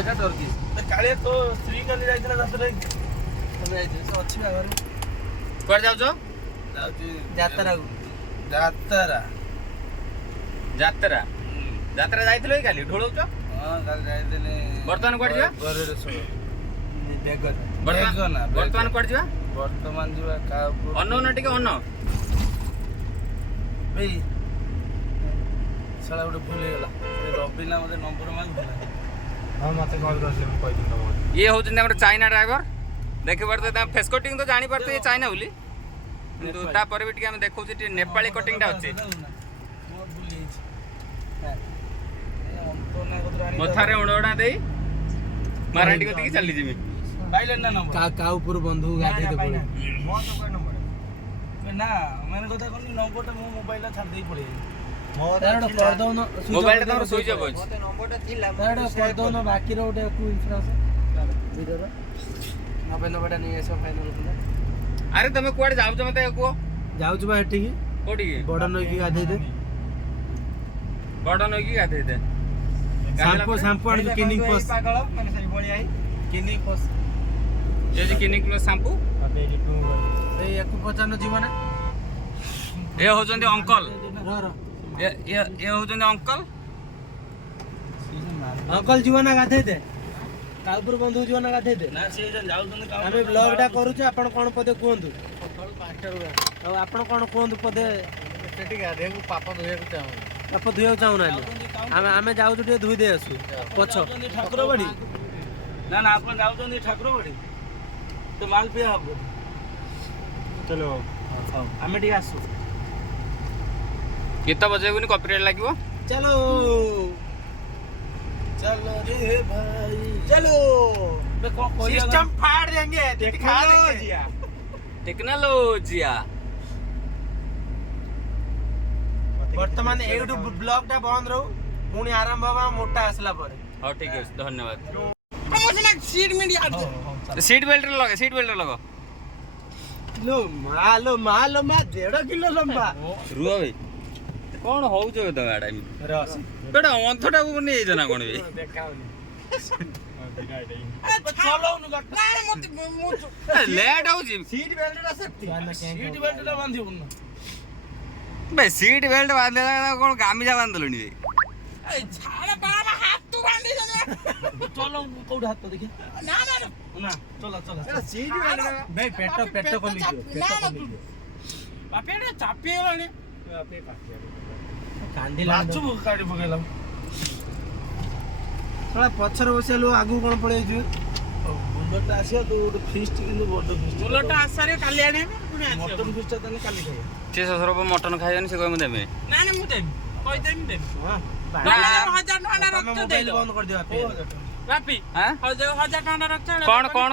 ଏଟା ଟର୍କିଶ କାଳେ ତୋ ସ୍ତ୍ରୀ କାଲି ଯାଇଥିଲା ଯାତ୍ରା ତମେ ଯାଇଥିଲ ସେ ଅଛି ବାହାଘର କୁଆଡେ ଯାଉଛ? ଯାଉଛି ଯାତ୍ରାକୁ ଯାତ୍ରା ଯାତ୍ରା ଯାତ୍ରା ଯାଇଥିଲ କି କାଲି ଢୋଳଉଛ? ହଁ କାଲି ଯାଇଥିଲି ବର୍ତ୍ତମାନ କୁଆଡେ ଯିବା? ଘରରେ ଶୋ ବର୍ତ୍ତମାନ କୁଆଡେ ଯିବା? ବର୍ତ୍ତମାନ ଯିବା କାହାକୁ ଅନଉନ ଟିକେ ଅନ ଭାଇ ସାରା ଗୋଟେ ଭୁଲ ହେଇଗଲା ରବିନା ମତେ ନମ୍ବର ମାଗୁଥିଲା ହଁ ମତେ କଲ୍ କରିଥିଲେ ମୁଁ କହିଥିଲି ତମକୁ ଇଏ ହଉଛନ୍ତି ଆମର ଚାଇନା ଡ୍ରାଇଭର ଦେଖିପାରୁଥିବେ ତାଙ୍କ ଫେସ୍ କଟିଂ ତ ଜାଣିପାରୁଥିବେ ଚାଇନା ବୋଲି କିନ୍ତୁ ତାପରେ ବି ଟିକେ ଆମେ ଦେଖାଉଛୁ ଟିକେ ନେପାଳୀ କଟିଂଟା ଅଛି ମଥାରେ ଉଣଉଣା ଦେଇ ମାରାଣ୍ଡି କତିକି ଚାଲିଯିବି ପାଇଲେନି ନା ନମ୍ବର କା ଉପରୁ ବନ୍ଧୁ ଗାଧେଇ ଦେ ପଡେ ନା ମାନେ କଥା କଣ ନମ୍ବରଟା ମୋ ମୋବାଇଲରେ ଛାଡ଼ି ଦେଇ ପଳେଇ ମୋବାଇଲଟା ତମର ସୁଇଚ୍ ଅଫ୍ ଅଛି କରିଦଉନ ବାକିର ଗୋଟେ ଇନ୍ସୁରାନ୍ସ ଭିଡ଼ିଓର 90ଟା ନେଇ ଆସିବ ଫାଇନାଲ ଆରେ ତମେ କୁଆଡେ ଯାଉଛ ମତେ କୁହ ଯାଉଛୁ ବା ଏଠିକି କୋଉଠିକି ବଡ ନଈକି ଗାଧେଇ ଦେ ବଡ ନଈକି ଗାଧେଇ ଦେ ସାମ୍ପୁ ଆଣୁଛୁ କିନିଂ ପସ୍ କିନିଂ ପସ୍ ଏ ଯେ କିନିଂ ପ୍ଲସ୍ ସାମ୍ପୁ ଏଇ ୟାକୁ ପଚାରୁନ ଯିବ ନା ଏ ହଉଛନ୍ତି ଅଙ୍କଲ ର ଏ ହଉଛନ୍ତି ଅଙ୍କଲ ଅଙ୍କଲ ଯିବ ନା ଗାଧେଇ ଦେ କାଉପୁର ବନ୍ଧୁ ଯିବ ନା ଗାଧେଇ ଦେ ନା ସେ ଯାଉଛନ୍ତି ଆମେ ବ୍ଲଗଟା କରୁଛୁ ଆପଣ କ'ଣ ପଦେ କୁହନ୍ତୁ ଆଉ ଆପଣ କ'ଣ କୁହନ୍ତୁ ପଦେ ସେଠି ଗାଧେଇବାକୁ ପାପ ଧୋଇବାକୁ ଚାହୁଁନି ପାପ ଧୋଇବାକୁ ଚାହୁଁନାହାନ୍ତି ଆମେ ଯାଉଛୁ ଟିକେ ଧୋଇ ଦେଇ ଆସୁ ପଛ ଠାକୁର ବାଡି ନା ନା ଆପଣ ଯାଉଛନ୍ତି ଠାକୁର ବାଡି ତ ମାଲ ପିଆ ହବ ଚଲୋ ଆମେ ଟିକେ ଆସୁ ଗୀତ ବଜେଇବୁନି କପିରାଇଟ୍ ଲାଗିବ ଚାଲୋ चलो रे भाई चलो सिस्टम फाड़ देंगे टेक्नोलॉजिया वर्तमान एडू ब्लॉग टा बंद रहू पुणी आरंभ हवा मोटा आसला परे हां ठीक है धन्यवाद सीट मीडिया सीट बेल्ट लगा लो मा 1.5 किलो लंबा रुआ भाई कौन होउछ तो गाडा रस बेटा अंथटा को नहीं जना कोन बे देखाउनी चलो नु गट्टा मत लेट होउछ सीट बेल्ट रा सेफ्टी सीट बेल्ट ला बांधी उन बे सीट बेल्ट बांधला कोन गामिजा बांधलनी बे ए छाड़ा बाबा हाथ तू बांधी जने चलो कोड हाथ तो देखि ना ना ना चलो सीट बेल्ट बे पेट कमी दियो बापेडे चापी गेलानी आपे कांदी लाचु काडी पकेला थोड़ा पछर बसेलु आगु कोन पळे छु बुलेट आसियो तो फीस्ट किंतु बड फीस्ट बुलेट आसारे काली आने मटन फीस्ट तने काली खाए से ससुर मटन खाइबनी से कहम देबे ना ना मु देम कहि देम देम हां ना 1000 टका रक्त दे मोबाइल बंद कर दियो आपे बापी हां 1000 टका रक्त कौन 1000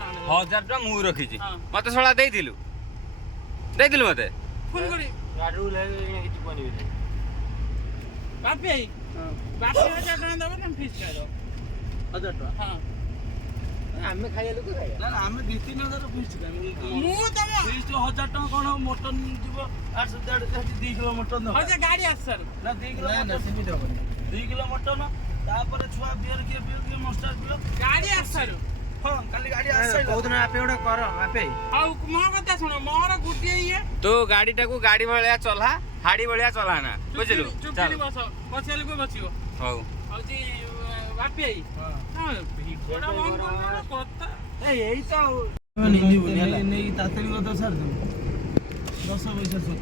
टका 1000 टका मु रखी छी हाँ। मते सोला देइदिलु मते फोन करी गाडू ले किछ बनी बापी आई बापी 1000 टका देबो ना फीस खाइ दो 1000 टका हां आमे खाइले को खाइ ना आमे 2-3000 फीस्ट खाए मु तम फीस्ट 1000 टका कोन मटन जीवो 800 2 किलो मटन दो होजे गाड़ी आसर ना 2 किलो ना सेमी दबनी 2 किलो मटन तापर छुआ बियर के मस्टर पियो गाड़ी आसर हां काली गाड़ी आसे बहुत दिन आपे ओडा कर आपे आउ मो कथा सुनो मोर गुटिए ये तो गाड़ी टाकू गाड़ी भलिया चला हाड़ी भलिया चला ना बुझिलु चुपचाप बस बसेल को बसियो हौ होजी बापी आई हां भिकोडा बंद करना कथा एई तो निंदी बुनियाला नहीं तातली को तो सर 10 पैसा सुद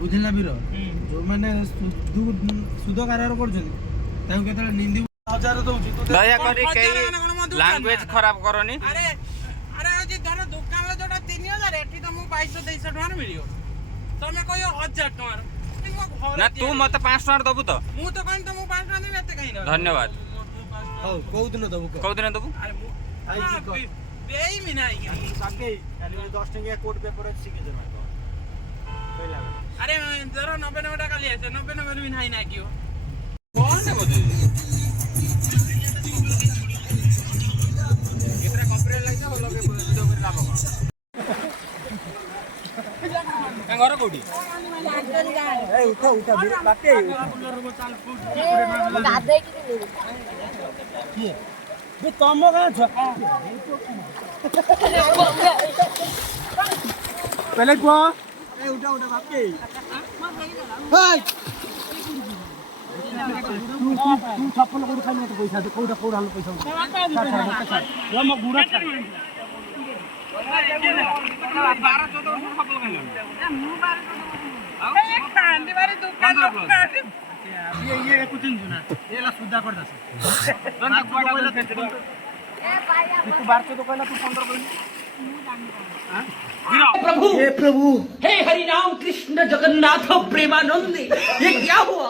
बुझिला बिरो जो माने सुध कारबार करछन ताऊ केतले निंदी 1000 दउची तो दया करी कई लैंग्वेज खराब करनी अरे अरे होजी धर दुकान ले जोटा 3000 एठी तो मु 2200 टका मिलियो तमे कहियो 1000 टका ना तू मते 5 टका दबु तो मु तो कहिन तो मु 5 टका देबे एते कहिन धन्यवाद हो को दिन दबु कौ दिन दबु अरे मु आई को बेई मिनाई साके काली 10 टका कोड पेपर सिके जमा को पहिला अरे जरा 90 टका लिए 90 भी नहीं ना कियो कौन से बोझी कितना कंप्रेस लाग जा बोलो के वीडियो कर लाभ घर कोठी ଉଠା ଉଠା ବାପେ କିଏ ବେ ତମ ଗାଁ ଛୁଆ ପେଲେ କୁହ ଏ ଉଠା ଉଠା ବାପେ ହାଇ ତୁ ଛପନ କୋଟି ଖାଲି ମତେ ପଇସା ଦେ କୋଉଟା କୋଉଟା ହଲ ପଇସା ମୋ ଗୁଡା ଛାଡ ये कुछ नहीं सुना ये ला सुधा कर दस तू 12 तो कहला तू 15 कहली प्रभु हे हरि राम कृष्ण जगन्नाथ प्रेमानंद ये क्या हुआ